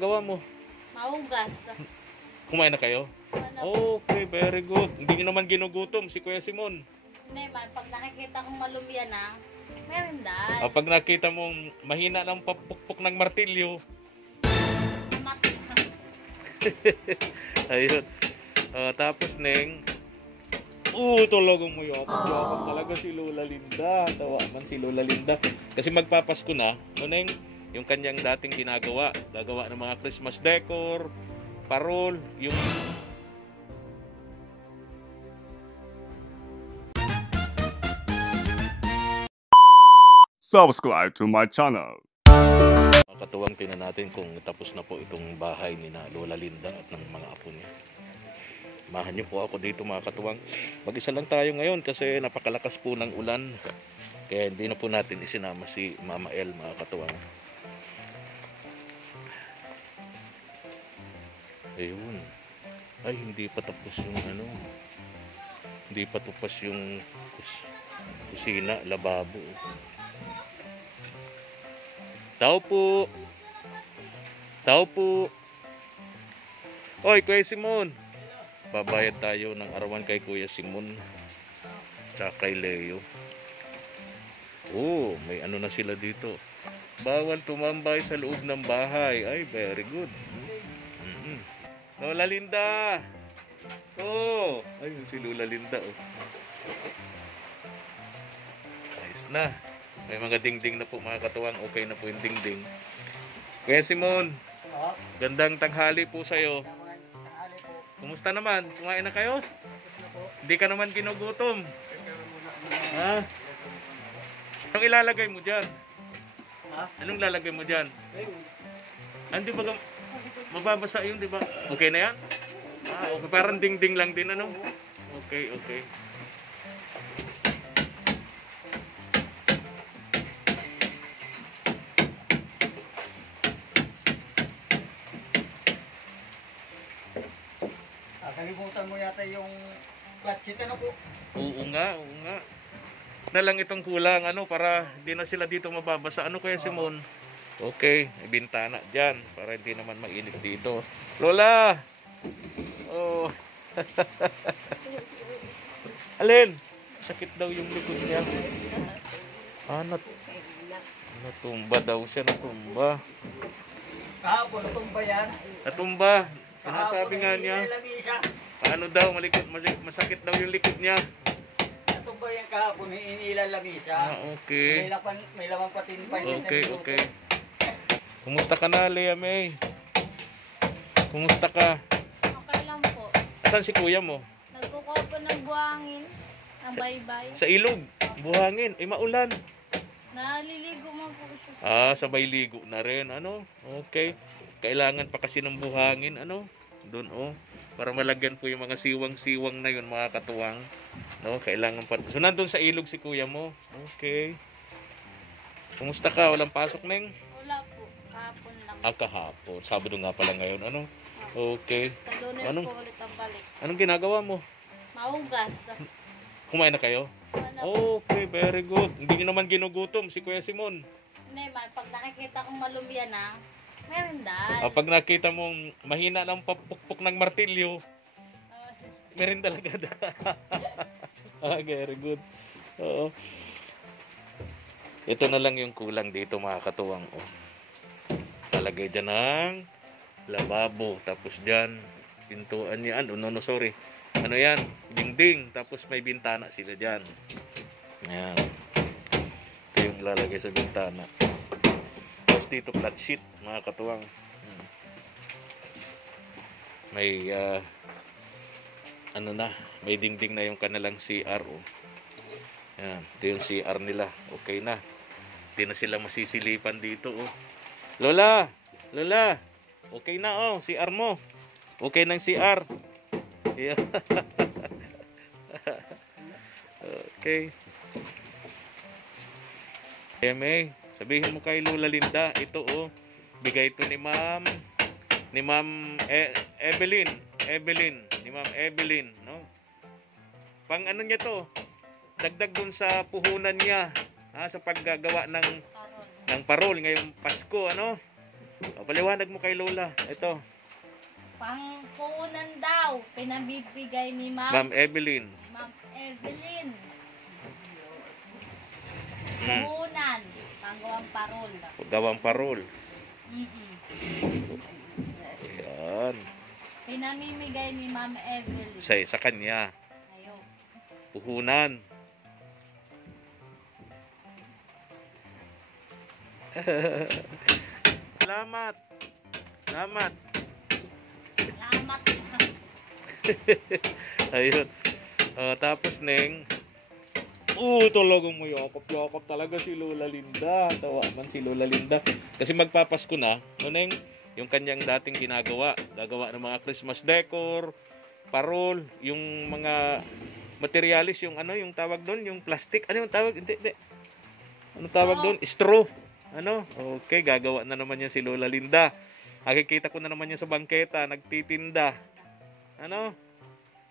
Gawa mo? Mahugas. Kumain na kayo? Ano? Okay, very good. Hindi nyo naman ginugutom si Kuya Simon. Hindi man, pag nakikita kong malumya na, meron dahil. Pag nakita mong mahina ng papukpok ng martilyo, ayun. Tapos Neng, talagang mo yakap talaga si Lola Linda. Tawa man si Lola Linda. Kasi magpapasko na, Neng, yung kanyang dating ginagawa. Gagawa ng mga Christmas decor, parol, yung... Subscribe to my channel. Katuwang tingnan natin kung tapos na po itong bahay ni na Lola Linda at ng mga apo niya. Samahan niyo po ako dito mga katuwang. Mag-isa lang tayo ngayon kasi napakalakas po ng ulan. Kaya hindi na po natin isinama si Mama El mga katuwang. Ayun. Ay, hindi pa tapos yung ano. Hindi pa tapos yung kusina, lababo. Tao po. Tao po. Oy, Kuya Simon. Babayad tayo ng arawan kay Kuya Simon. Tsaka kay Leo. Oh, may ano na sila dito. Bawal tumambay sa loob ng bahay. Ay, very good. Lola Linda. Oh, ayun si Lola Linda. Oh. Ayos na. May mga dingding na po mga katuwang. Okay na po yung dingding. Kuya Simon, gandang tanghali po sa'yo. Kumusta naman? Kumain na kayo? Hindi ka naman ginugutom. Ha? Anong ilalagay mo dyan? Anong ilalagay mo dyan? Hindi ba mababasa yun, di ba? Okay na yan? Okay. Parang dingding lang din, ano? Okay, okay. Kalimutan mo yata yung flat sheet, ano po? Oo nga, oo nga. Na lang itong kulang, ano, para hindi na sila dito mababasa. Ano kaya, Simon? Okay, may bintana dyan para hindi naman mainit dito. Lola! Oh. Alin? Sakit daw yung likod niya. Natumba daw siya, natumba. Kahapon, natumba yan. Natumba. Sinasabi nga niya. Ano daw, masakit daw yung likod niya. Natumba yan kahapon, iniilan lamisa. Okay. May lamang patin pa. Okay, okay. Kumusta ka na, Lea May? Kumusta ka? Okay lang po. Asan si kuya mo? Nagkukuha po ng buhangin. Ang baybay. Sa ilog. Buhangin. Maulan. Naliligo mo po siya. Sabay ligo na rin. Ano? Okay. Kailangan pa kasi ng buhangin. Ano? Doon, oh. Para malagyan po yung mga siwang-siwang na yun, mga katuwang. No? Kailangan pa. So, nandun sa ilog si kuya mo. Okay. Kumusta ka? Walang pasok, Neng? Wala po. Kahapon lang. Kahapon. Sabado nga pala ngayon. Ano? Okay. Sa Lunes po ulit ang balik. Anong ginagawa mo? Mahugas. Kumain na kayo? Ano? Okay, very good. Hindi nyo naman ginugutom si Kuya Simon. Hindi man, pag nakikita kong malumya na, meron dahil. Pag nakita mong mahina ng papukpok ng martilyo, meron talaga. Very good. Oo. Ito na lang yung kulang dito mga katuwang. Oh. Talagay dyan ng lababo. Tapos dyan, pintuan yan. Sorry. Ano yan? Dingding. Tapos may bintana sila dyan. Ayan. Ito yung lalagay sa bintana. Tapos dito flat sheet mga katuwang. May may dingding na yung kanilang CR. Oh. Ayan. Ito yung CR nila. Okay na. Hindi na sila masisilipan dito. Oh. Lola! Lola! Okay na oh. CR mo. Okay ng CR. Yeah. Okay. May sabihin mo kay Lola Linda, ito oh, bigay ito ni Ma'am Evelyn, ni Ma'am Evelyn, no? Pang ano niya to? Dagdag dun sa puhunan niya, sa paggagawa ng parol ngayong Pasko, ano? O, paliwanag mo kay Lola. Ito, Pangpunan daw, pinabibigay ni Ma'am Evelyn. Ma'am Evelyn. Mm. Puhunan, panggawang parol. Gawang parol. Mm-mm. Ayan. Pinamimigay ni Ma'am Evelyn. Sa kanya. Ayo. Puhunan. Salamat. Salamat. Salamat. Ayun. Tapos, Neng. Talagang may yakap-yakap talaga si Lola Linda. Tawa man si Lola Linda. Kasi magpapasko na. Neng, yung kanyang dating ginagawa. Gagawa ng mga Christmas decor, parol, yung mga materialis, yung ano, yung tawag doon, yung plastic. Ano yung tawag? Hindi. Ano tawag doon? Straw. Ano? Okay, gagawa na naman yan si Lola Linda. Nakikita ko na naman yan sa bangketa, nagtitinda. Ano?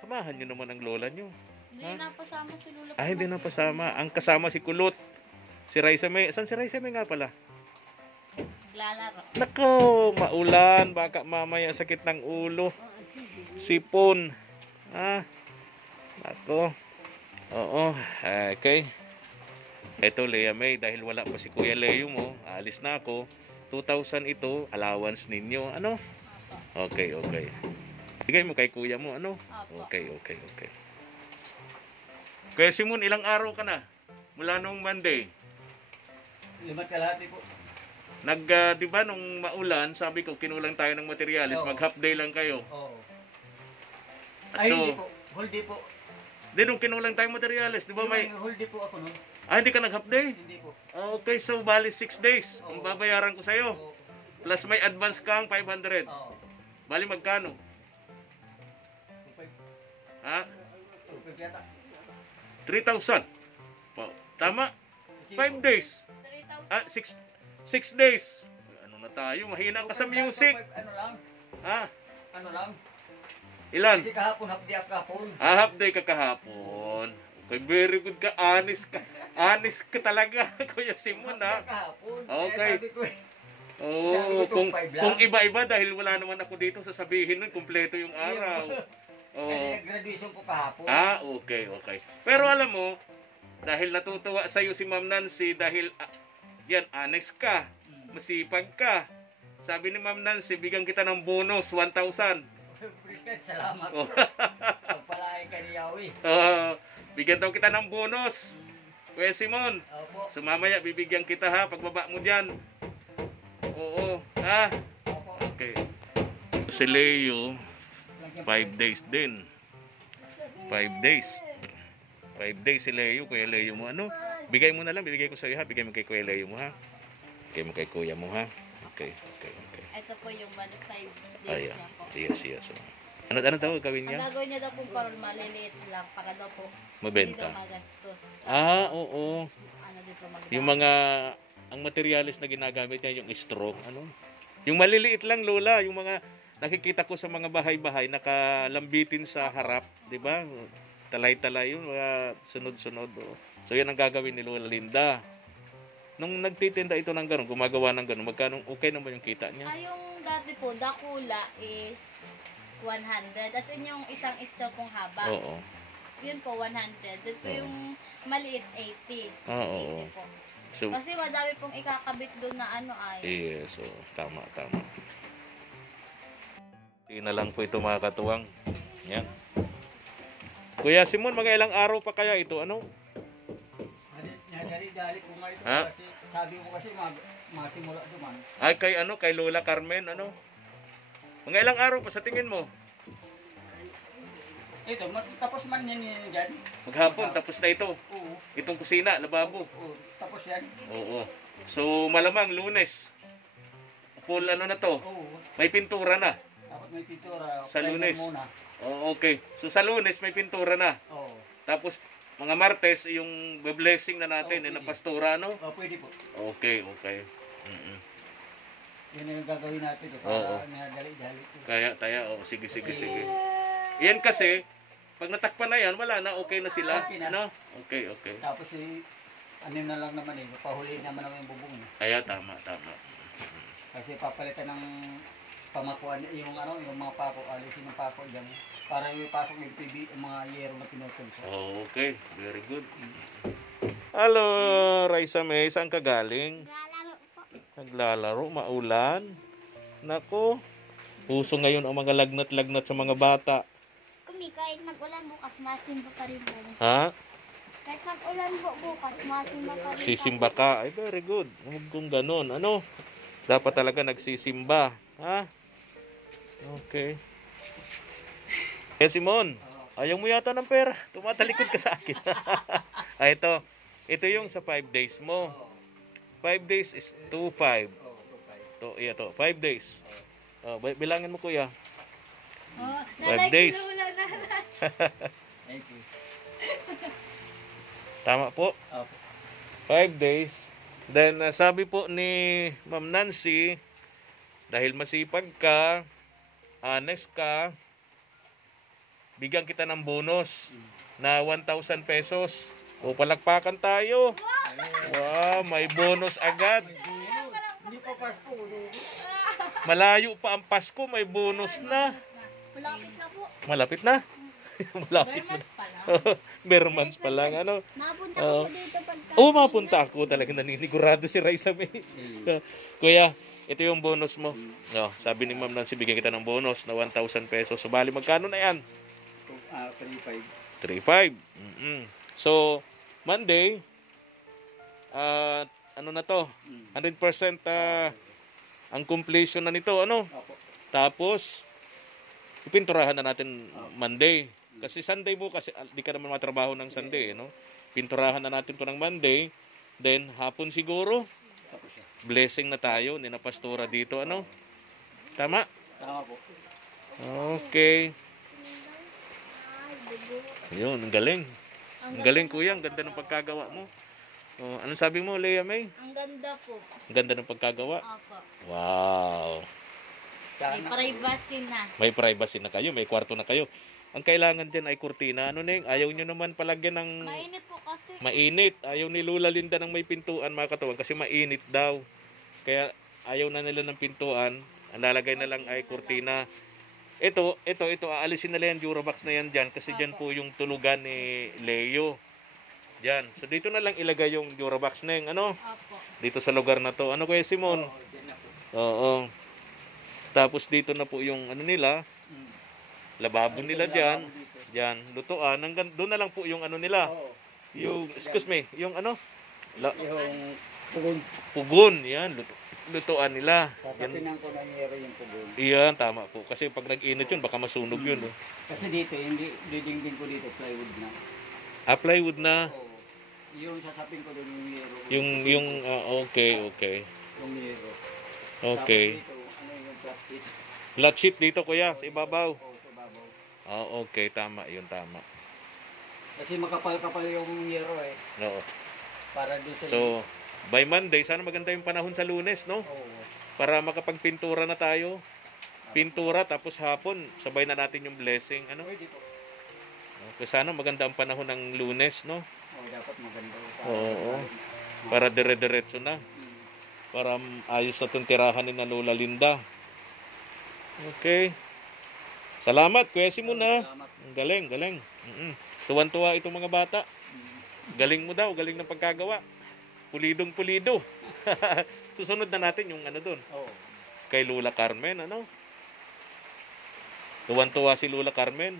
Samahan nyo naman ang lola nyo. Hindi na pasama si Lula. Hindi na pasama. Ang kasama si Kulot. Si Raisa May. Saan si Raisa May nga pala? Naglalaro. Nako, maulan. Baka mamaya sakit ng ulo. Sipon. Nako. Oo. Okay. Ito, Lea May. Dahil wala pa si Kuya Leo mo, alis na ako. 2,000 ito, allowance ninyo. Ano? Okay. Bigay mo kay kuya mo. Ano? Apo. Okay. Kuya Simon, ilang araw ka na? Mula nung Monday. 5 kalahati po. Di ba nung maulan, sabi ko, kinulang tayo ng materialis, Oo. mag half day lang kayo. Oo. At Ay, so, hindi po. Whole day po. nung kinulang tayo materialis, di ba may... Whole day po ako nun. Hindi ka nag half day? Hindi po. Okay, so bali 6 days. Oo. Ang babayaran ko sa'yo. Oo. Plus may advance kang 500. Oo. Bali magkano? 2.5. Ha? 2.5 yata. 3,000. Wow. Tama? Kasi 5 days. 3,000. 6 days. Ano na tayo? Mahina ka sa 2.5 music. 2.5, Ano lang? Ha? Ano lang? Ilan? Kasi kahapon, half day ako kahapon. Half day ka kahapon. Okay, very good ka. Honest ka. Honest ka talaga, Kuya Simon, ha? Half day kahapon. Okay. Kaya sabi ko Oo, Sabi ko, kung 2.5 lang. kung iba-iba dahil wala naman ako dito sasabihin nun, kumpleto yung araw. Kasi Oo. nag-graduation ko kahapon. Okay. Pero alam mo, dahil natutuwa sa iyo si Ma'am Nancy dahil yan honest ka, masipag ka. Sabi ni Ma'am Nancy, bigyan kita ng bonus 1,000. Salamat. Oh. Pagpalain ka ni Yawi. Bigyan daw kita ng bonus. Kuya Simon, Opo. so mamaya bibigyan kita ha pagbaba mo diyan. Oo, ha? Opo. Okay. Si Leo, 5 days din. 5 days. 5 days si Leo, Kuya Leo mo. Ano? Bigay mo na lang, bibigay ko sa iyo ha. Bigay mo kay Kuya Leo mo ha. Bigay mo kay Kuya mo ha. Okay. Ito po yung balik 5 days Ayan. niya po. Yes. Ano daw gawin Ang niya? gagawin niya daw po parol maliliit lang para daw po Mabenta. hindi daw magastos. Oo. Ano dito magdaan. Yung mga ang materialis na ginagamit niya yung straw, ano? Yung maliliit lang, Lola, yung mga nakikita ko sa mga bahay-bahay nakalambitin sa harap, 'di ba? Talay-talay yun, mga sunod-sunod. Oh. So yan ang gagawin ni Lola Linda. Nung nagtitinda ito ng ganun, gumagawa ng ganun, magkano okay naman yung kita niya? Yung dati po, dakula is 100. As in yung isang straw pong haba. Oo. Yun po, 100. Dito Oo. yung maliit, 80. Oo. 80 po. So, Kasi madami pong ikakabit doon na ano ay. so tama. Hindi na lang po ito mga katuwang. Yan. Kuya Simon, mga ilang araw pa kaya ito, ano? Dali ko nga ito Ha? kasi sabi ko kasi masimula duman. Ay, kay Lola Carmen, ano? Mga ilang araw pa sa tingin mo? Ito, tapos man yan dyan. Maghapon, tapos na ito. Oo. Itong kusina, lababo. Oo. Tapos yan. Oo. So, malamang Lunes. Full ano na to? Oo. May pintura na. Dapat may pintura. Sa Primer Lunes. Muna. Oo, okay. So, sa Lunes, may pintura na. Oo. Tapos, mga Martes, yung blessing na natin, Oo, ng pwede. pastora, no? Pwede po. Okay. Mm-mm. Yan ang gagawin natin. Oo. Para nadali-dali. Kaya, sige. Yan kasi, pag natakpan na yan, wala na, okay na sila. Okay na. Ano? Okay. Tapos ano na lang naman pahuli naman naman yung bubong. Kaya, tama. Kasi papalitan ng pamakuan, yung ano, yung mga pako, alisin ng pako dyan. Para yung pasok ng PB, yung mga yero na pinutol ko. Oh, okay. Very good. Hello, Raisa May. Saan ka galing? Naglalaro po. Naglalaro, maulan. Nako, puso ngayon ang mga lagnat-lagnat sa mga bata. Kahit mag-ulan bukas, masimba pa rin po. Ha? Kahit mag-ulan po bukas, masimba pa rin. Sisimba ka. Ay, very good. Huwag kung ganun. Ano? Dapat talaga nagsisimba. Ha? Okay. Eh, Simon, ayaw mo yata ng pera. Tumatalikod ka sa akin. Ay, ito. Ito yung sa 5 days mo. 5 days is 2-5. To, iya to. 5 days. Bilangin mo, kuya. Oh, 5 days. Thank you. Tama po. Opo. 5 days. Then, sabi po ni Ma'am Nancy, dahil masipag ka, honest ka, bigyan kita ng bonus na 1,000 pesos. O, palakpakan tayo. Wow, may bonus agad. Hindi pa Pasko. Malayo pa ang Pasko, may bonus na. Malapit na po. Malapit na. Malapit na. Months pa lang. Bare months pa lang. Ano? Mapunta Oo. ko dito pagka. Mapunta ako. Talagang naninigurado si Raisa May. Kuya, ito yung bonus mo. No, sabi ni Ma'am Nancy, bigyan kita ng bonus na 1,000 pesos. So, bali, magkano na yan? 3-5. 3,500. So, Monday, ano na to? 100% ang completion na nito. Ano? Opo. Tapos, ipinturahan na natin Monday. Kasi Sunday mo, kasi di ka naman matrabaho ng Sunday. No? Pinturahan na natin to ng Monday. Then, hapon siguro, Tapos siya. blessing na tayo ni na pastora dito. Ano? Tama? Tama po. Okay. Yun, ang galing. Ang galing, kuya. Ang ganda ng pagkagawa mo. Oh, anong sabi mo, Leia May? Ang ganda po. Ang ganda ng pagkagawa. Opo. Wow. May privacy na. May privacy na kayo, may kwarto na kayo. Ang kailangan dyan ay kurtina. Ano Neng? Ayaw nyo naman palagyan ng Mainit po kasi. mainit. Ayaw ni Lula Linda ng may pintuan, mga katawan, kasi mainit daw. Kaya ayaw na nila ng pintuan. Ang lalagay na lang ay kurtina. Ito, aalisin nila yung Durabox na yan dyan kasi dyan po yung tulugan ni Leo. Dyan. So dito na lang ilagay yung Durabox Neng. Ano? Opo. Dito sa lugar na to. Ano Kuya Simon? Oo, dyan na po. Oo. Tapos dito na po yung ano nila, lababo nila dyan. Dyan, lutuan. Hanggang doon na lang po yung ano nila. Oo. Yung, excuse me, yung ano? Yung pugon. Pugon. Yan, lutuan nila. Yan. Sasapinan ko na yero yung pugon. Iyan, tama po. Kasi pag nag-init yun, baka masunog yun. Oh. Kasi dito, hindi didingding ko dito, plywood na. Plywood na. Oo. Yung sasapin ko doon yung yero. Okay. Yung yero. Okay. Tapos dito, ano yung plastic? Flat sheet dito, kuya, sa ibabaw. Oo, sa babaw. Okay, tama. Yun, tama. Kasi makapal-kapal yung yero eh. Oo. Para doon sa... So, by Monday, sana maganda yung panahon sa Lunes, no? Oo. Para makapagpintura na tayo. Pintura, tapos hapon, sabay na natin yung blessing. Ano? Pwede po. Okay, sana maganda ang panahon ng Lunes, no? Oo, dapat maganda. Oo. Para dire-diretso na. Para ayos na itong tirahan ni na Lola Linda. Okay. Salamat, Kuya Simon, ha? Salamat. Galing. Tuwan-tuwa itong mga bata. Galing mo daw, galing ng pagkagawa. Pulidong-pulido. Susunod na natin yung ano doon. Oo. Kay Lola Carmen, ano? Tuwan-tuwa si Lola Carmen.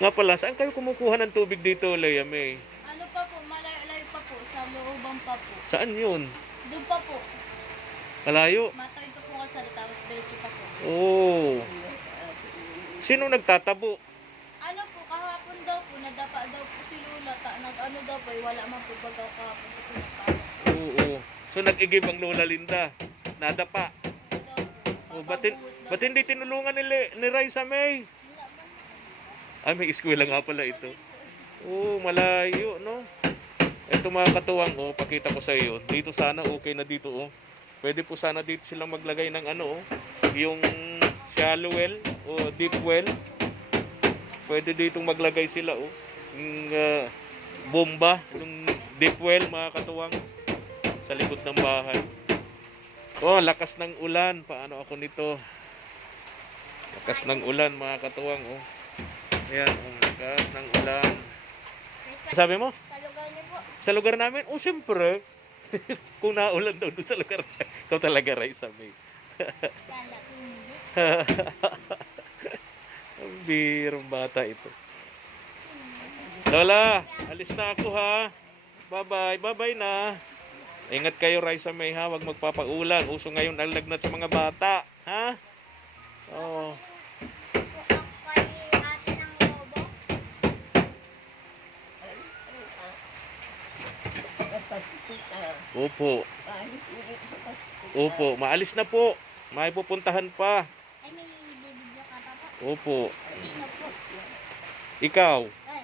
Nga pala, saan kayo kumukuha ng tubig dito, Leia May? Ano pa po, malayo-layo pa po, sa looban pa po. Saan yun? Doon pa po. Malayo? Matay ito po kasi tapos diretso pa po. Oh. Sino nagtatabo? Ano po, kahapon daw po, nadapa daw po si Lola. Nag-ano daw po, wala man po baga kahapon kasi nagkahapon. Oo. So nag-igib ang Lola Linda. Nadapa. Daw po, Oh, ba't hindi tinulungan ni Raisa May? Ay, may eskwela nga pala ito. Oo, malayo, no? Ito mga katuwang, pakita ko sa iyo. Dito sana, okay na dito, Pwede po sana dito silang maglagay ng ano, yung shallow well o deep well. Pwede ditong maglagay sila, Yung bomba, yung deep well, mga katuwang. Sa likod ng bahay. Oh, lakas ng ulan. Paano ako nito? Lakas ng ulan, mga katuwang. Oh. Ayan, oh, lakas ng ulan. Sabi mo? Sa lugar niyo po. Sa lugar namin? Oh, siyempre. Kung naulan daw doon sa lugar na. Ikaw talaga, Raisa May. Kala ko hindi. Ang birong bata ito. Lola, alis na ako ha. Bye-bye. Bye-bye na. Ingat kayo, Raisa May ha. Huwag magpapaulan. Uso ngayon ang lagnat sa mga bata. Ha? Oh. Po ako kay ate ng lobo. Opo. Opo. Maalis na po. May pupuntahan pa. Ay, may bibidyo ka pa po. Opo. Sino po? Ikaw. Ay,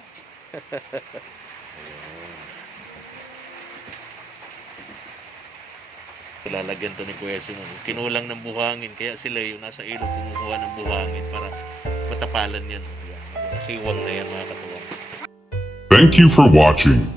Lalagyan to ni Kuya Simon. Kinulang ng buhangin. Kaya sila yung nasa ilog kumukuha ng buhangin para matapalan yan. Siwang na yan, mga katuwang. Thank you for watching.